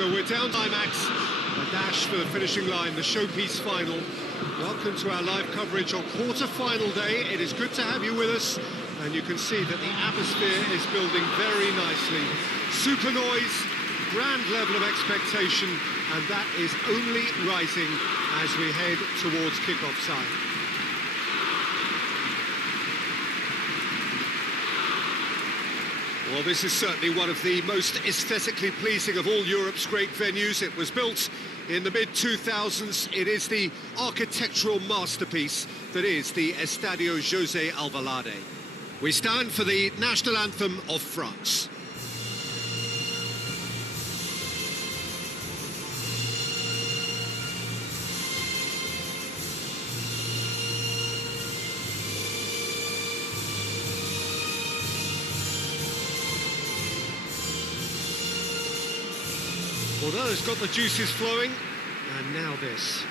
So we're down climax, a dash for the finishing line, the showpiece final. Welcome to our live coverage on quarter-final day. It is good to have you with us, and you can see that the atmosphere is building very nicely. Super noise, grand level of expectation, and that is only rising as we head towards kick-off time. Well, this is certainly one of the most aesthetically pleasing of all Europe's great venues. It was built in the mid-2000s. It is the architectural masterpiece that is the Estadio José Alvalade. We stand for the national anthem of France. Well, that has got the juices flowing, and now this.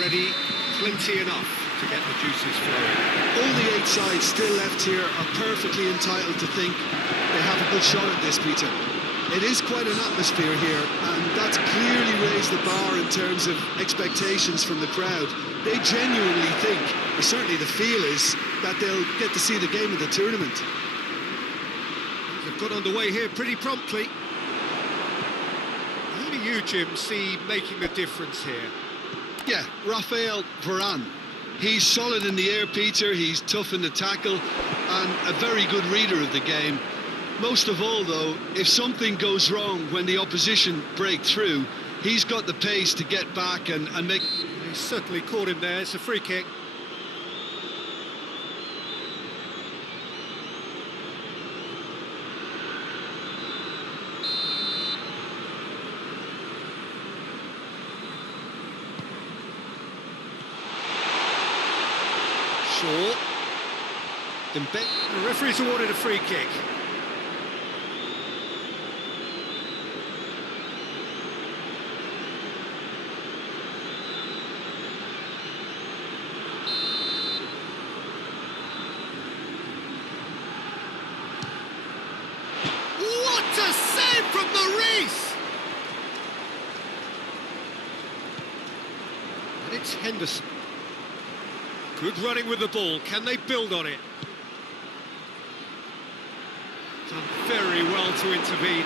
Ready, plenty enough to get the juices flowing. All the 8 sides still left here are perfectly entitled to think they have a good shot at this, Peter. It is quite an atmosphere here, and that's clearly raised the bar in terms of expectations from the crowd. They genuinely think, or certainly the feel is, that they'll get to see the game of the tournament. They've got underway here pretty promptly. Who do you, Jim, see making the difference here? Yeah, Raphael Varane. He's solid in the air, Peter. He's tough in the tackle and a very good reader of the game. Most of all, though, if something goes wrong when the opposition break through, he's got the pace to get back and make... He's certainly caught him there. It's a free kick. Shaw. The referee's awarded a free kick. What a save from Maurice! And it's Henderson. Good running with the ball. Can they build on it? Done very well to intervene.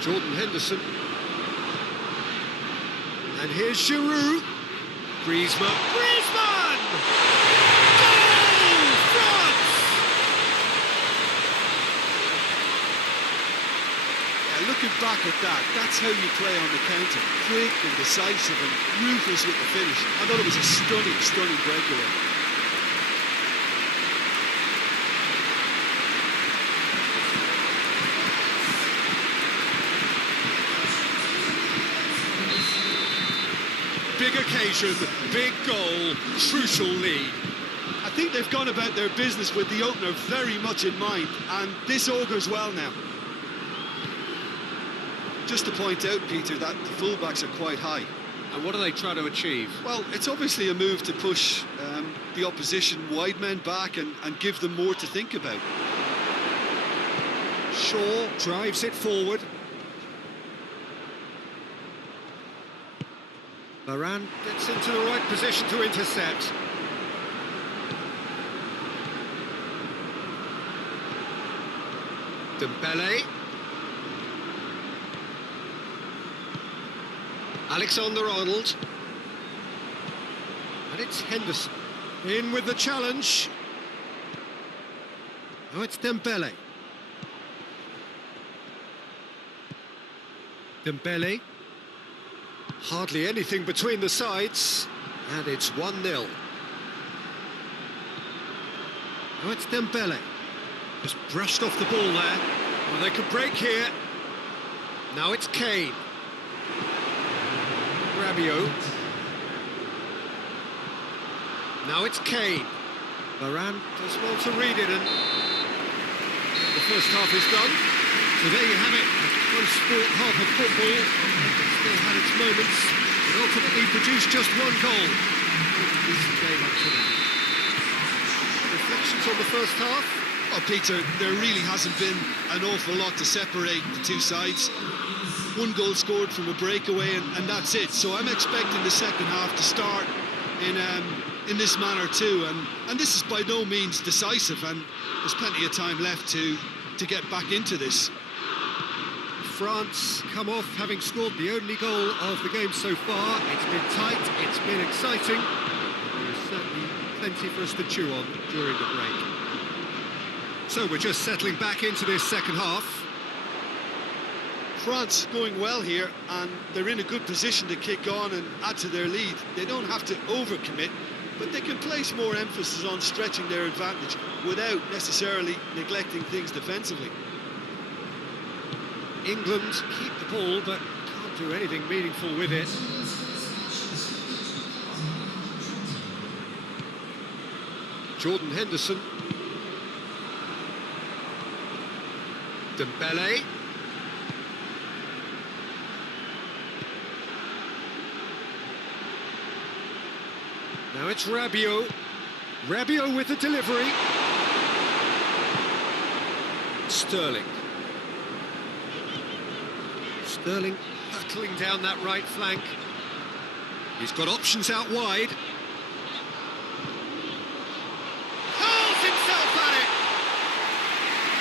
Jordan Henderson. And here's Giroud. Griezmann. Griezmann! Goal! France! Yeah, looking back at that, that's how you play on the counter. Quick and decisive and ruthless with the finish. I thought it was a stunning, stunning breakaway. Big occasion, big goal, crucial lead. I think they've gone about their business with the opener very much in mind, and this augurs well now. Just to point out, Peter, that the fullbacks are quite high. And what are they trying to achieve? Well, it's obviously a move to push the opposition wide men back and give them more to think about. Shaw drives it forward. Varane gets into the right position to intercept. Dembele. Alexander-Arnold. And it's Henderson. In with the challenge. Oh, it's Dembele. Dembele. Hardly anything between the sides, and it's 1-0. Oh, it's Dembele. Just brushed off the ball there. Well, they could break here. Now it's Kane. Rabiot. Now it's Kane. Varane does well to read it, and the first half is done. So there you have it, a close-fought half of football. It still had its moments, but ultimately produced just one goal. A decent game up to now. Reflections on the first half? Oh, Peter, there really hasn't been an awful lot to separate the two sides. One goal scored from a breakaway, and that's it. So I'm expecting the second half to start in this manner too. And this is by no means decisive, and there's plenty of time left to get back into this. France come off having scored the only goal of the game so far. It's been tight, it's been exciting. There's certainly plenty for us to chew on during the break. So we're just settling back into this second half. France going well here, and they're in a good position to kick on and add to their lead. They don't have to overcommit, but they can place more emphasis on stretching their advantage without necessarily neglecting things defensively. England keep the ball, but can't do anything meaningful with it. Jordan Henderson. Dembele. Now it's Rabiot. Rabiot with the delivery. Sterling. Sterling hurtling down that right flank. He's got options out wide. Hurls himself at it!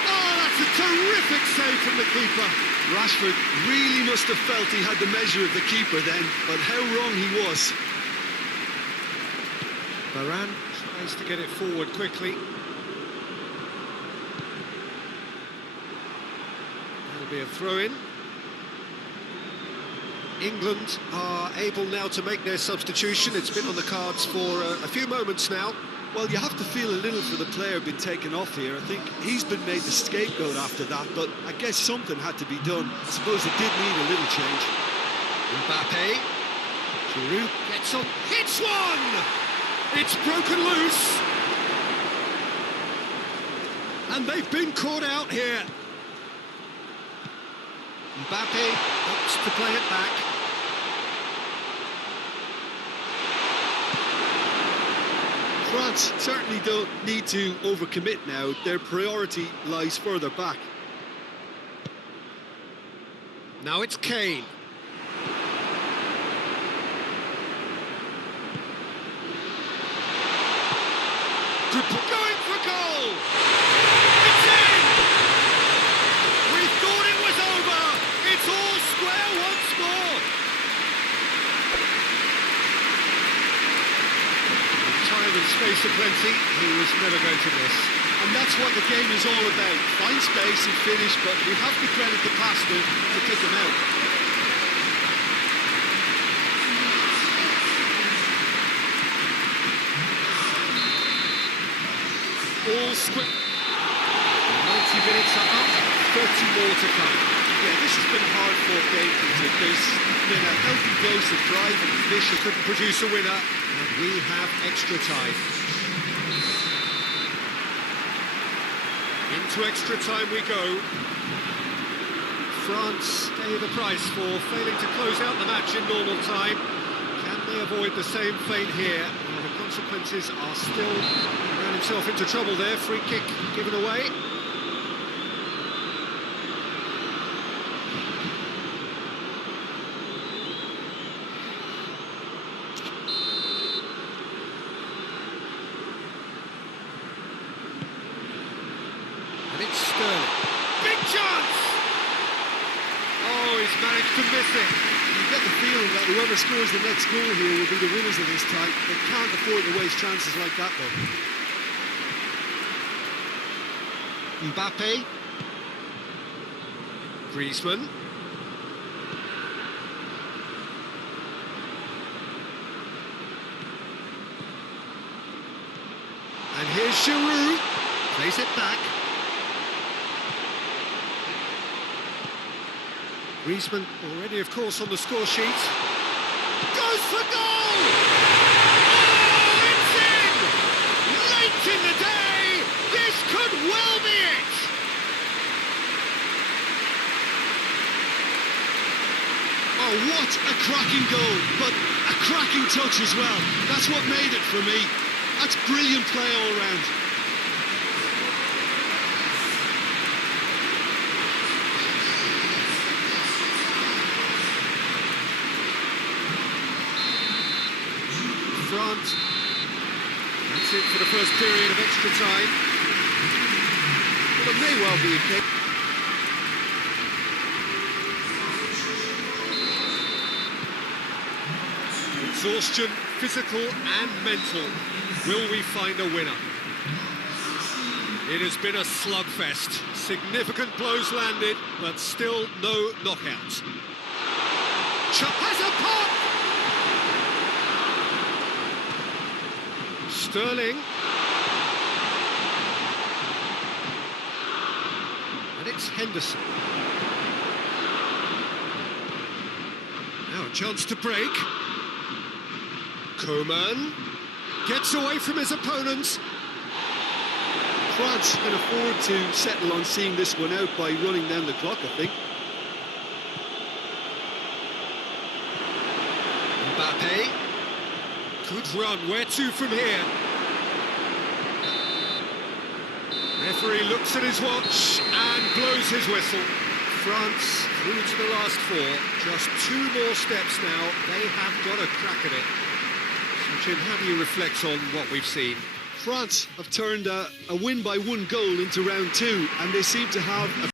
Oh, that's a terrific save from the keeper. Rashford really must have felt he had the measure of the keeper then, but how wrong he was. Varane tries to get it forward quickly. That'll be a throw-in. England are able now to make their substitution. It's been on the cards for a few moments now. Well, you have to feel a little for the player being taken off here. I think he's been made the scapegoat after that, but I guess something had to be done. I suppose it did need a little change. Mbappe. Giroud gets on, hits one! It's broken loose. And they've been caught out here. Mbappe opts to play it back. France certainly don't need to overcommit now. Their priority lies further back. Now it's Kane. Good going for goal! It's in! We thought it was over! It's all square once more! Time and space aplenty, he was never going to miss. And that's what the game is all about. Find space and finish, but we have to credit the passer to pick him out. All square. 90 minutes are up, 30 more to come. Yeah, this has been a hard-fought game, Peter. There's been a healthy dose of drive and ambition. Couldn't produce a winner, and we have extra time. Into extra time we go. France pay the price for failing to close out the match in normal time. Can they avoid the same fate here? Well, the consequences are still... He ran himself into trouble there. Free kick given away. And it's Sterling. Big chance! Oh, he's managed to miss it. You get the feeling that whoever scores the next goal here will be the winners of this tie. They can't afford to waste chances like that, though. Mbappe. Griezmann. Here's Giroud. Plays it back. Griezmann already, of course, on the score sheet. Goes for goal! Oh, it's in! Late in the day, this could well be it! Oh, what a cracking goal, but a cracking touch as well. That's what made it for me. That's brilliant play all round. France. That's it for the first period of extra time. Well, it may well be a case. Exhaustion, physical and mental. Will we find a winner? It has been a slugfest. Significant blows landed, but still no knockouts. Chop has a pop! Sterling. And it's Henderson. Now a chance to break. Coman gets away from his opponents. France can afford to settle on seeing this one out by running down the clock, I think. Mbappe. Good run. Where to from here? Referee looks at his watch and blows his whistle. France through to the last four. Just 2 more steps now. They have got a crack at it. Jim, how do you reflect on what we've seen? France have turned a win by 1 goal into round 2, and they seem to have a